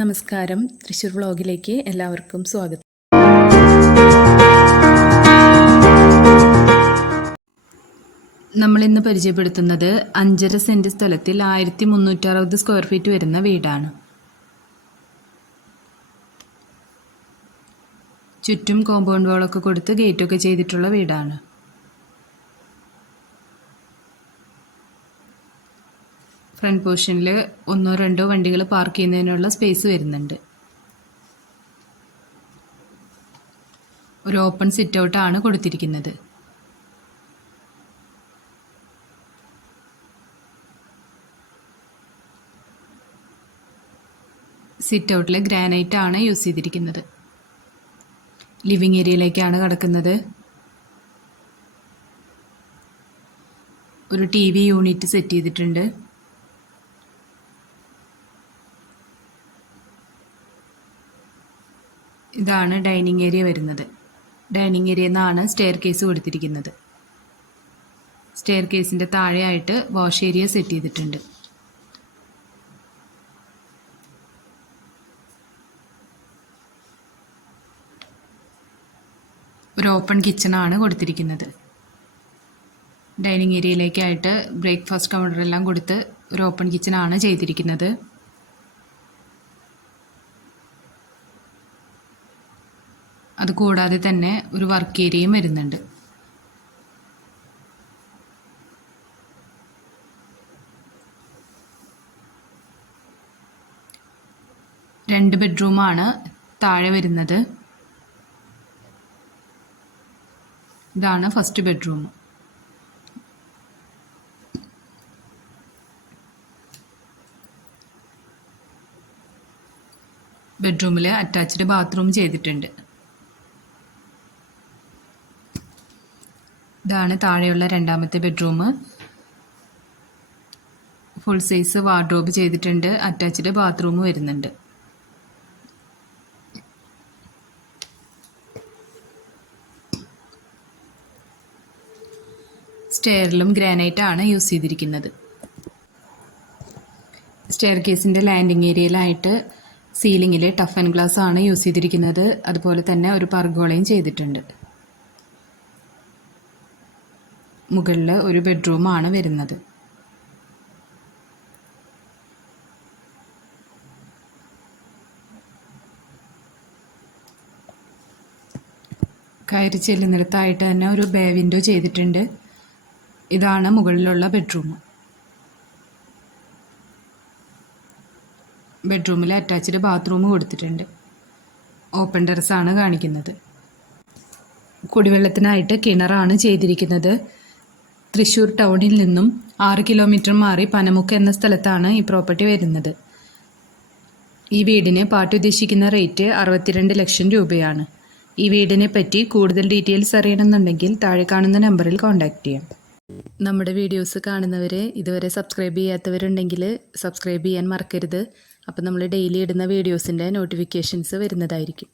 നമസ്കാരം, തൃശ്ശൂർ വ്ളോഗിലേക്ക് എല്ലാവർക്കും സ്വാഗതം. നമ്മളിന്ന് പരിചയപ്പെടുത്തുന്നത് 5.5 സെൻറ്റ് സ്ഥലത്തിൽ 1360 സ്ക്വയർ ഫീറ്റ് വരുന്ന വീടാണ്. ചുറ്റും കോമ്പൗണ്ട് വാളൊക്കെ കൊടുത്ത് ഗേറ്റൊക്കെ ചെയ്തിട്ടുള്ള വീടാണ്. ഫ്രണ്ട് പോർഷനിൽ 1-2 വണ്ടികൾ പാർക്ക് ചെയ്യുന്നതിനുള്ള സ്പേസ് വരുന്നുണ്ട്. ഒരു ഓപ്പൺ സിറ്റ് ഔട്ടാണ് കൊടുത്തിരിക്കുന്നത്. സിറ്റ് ഔട്ടിൽ ഗ്രാനൈറ്റ് ആണ് യൂസ് ചെയ്തിരിക്കുന്നത്. ലിവിങ് ഏരിയയിലേക്കാണ് കടക്കുന്നത്. ഒരു TV യൂണിറ്റ് സെറ്റ് ചെയ്തിട്ടുണ്ട്. ഇതാണ് ഡൈനിങ് ഏരിയ വരുന്നത്. ഡൈനിങ് ഏരിയയിൽ നിന്നാണ് സ്റ്റെയർ കേസ് കൊടുത്തിരിക്കുന്നത്. സ്റ്റെയർ കേസിൻ്റെ താഴെയായിട്ട് വാഷ് ഏരിയ സെറ്റ് ചെയ്തിട്ടുണ്ട്. ഒരു ഓപ്പൺ കിച്ചണാണ് കൊടുത്തിരിക്കുന്നത്. ഡൈനിങ് ഏരിയയിലേക്കായിട്ട് ബ്രേക്ക്ഫാസ്റ്റ് കൗണ്ടറെല്ലാം കൊടുത്ത് ഒരു ഓപ്പൺ കിച്ചണാണ് ചെയ്തിരിക്കുന്നത്. അതുകൂടാതെ തന്നെ ഒരു വർക്ക് ഏരിയയും വരുന്നുണ്ട്. രണ്ട് ബെഡ്റൂമാണ് താഴെ വരുന്നത്. ഇതാണ് ഫസ്റ്റ് ബെഡ്റൂം. ബെഡ്റൂമിൽ അറ്റാച്ച്ഡ് ബാത്റൂം ചെയ്തിട്ടുണ്ട്. ഇതാണ് താഴെയുള്ള രണ്ടാമത്തെ ബെഡ്റൂം. ഫുൾ സൈസ് വാർഡ്രോബ് ചെയ്തിട്ടുണ്ട്. അറ്റാച്ച്ഡ് ബാത്റൂം വരുന്നുണ്ട്. സ്റ്റെയറിലും ഗ്രാനൈറ്റ് ആണ് യൂസ് ചെയ്തിരിക്കുന്നത്. സ്റ്റെയർ കേസിൻ്റെ ലാൻഡിങ് ഏരിയയിലായിട്ട് സീലിങ്ങിൽ ടഫ് ആൻഡ് ഗ്ലാസ് ആണ് യൂസ് ചെയ്തിരിക്കുന്നത്. അതുപോലെ തന്നെ ഒരു പർഗോളയും ചെയ്തിട്ടുണ്ട്. മുകളിൽ ഒരു ബെഡ്റൂമാണ് വരുന്നത്. കയറി ചെല്ലുന്നിടത്തായിട്ട് തന്നെ ഒരു ബേ വിൻഡോ ചെയ്തിട്ടുണ്ട്. ഇതാണ് മുകളിലുള്ള ബെഡ്റൂം. ബെഡ്റൂമിൽ അറ്റാച്ച്ഡ് ബാത്റൂം കൊടുത്തിട്ടുണ്ട്. ഓപ്പൺ ടെറസാണ് കാണിക്കുന്നത്. കുടിവെള്ളത്തിനായിട്ട് കിണറാണ് ചെയ്തിരിക്കുന്നത്. തൃശ്ശൂർ ടൗണിൽ നിന്നും 6 കിലോമീറ്റർ മാറി പനമുക്ക് എന്ന സ്ഥലത്താണ് ഈ പ്രോപ്പർട്ടി വരുന്നത്. ഈ വീടിന് പാർട്ടി ഉദ്ദേശിക്കുന്ന റേറ്റ് 62 ലക്ഷം രൂപയാണ്. ഈ വീടിനെ പറ്റി കൂടുതൽ ഡീറ്റെയിൽസ് അറിയണമെന്നുണ്ടെങ്കിൽ താഴെ കാണുന്ന നമ്പറിൽ കോൺടാക്റ്റ് ചെയ്യാം. നമ്മുടെ വീഡിയോസ് കാണുന്നവരെ ഇതുവരെ സബ്സ്ക്രൈബ് ചെയ്യാത്തവരുണ്ടെങ്കിൽ സബ്സ്ക്രൈബ് ചെയ്യാൻ മറക്കരുത്. അപ്പോൾ നമ്മൾ ഡെയിലി ഇടുന്ന വീഡിയോസിൻ്റെ നോട്ടിഫിക്കേഷൻസ് വരുന്നതായിരിക്കും.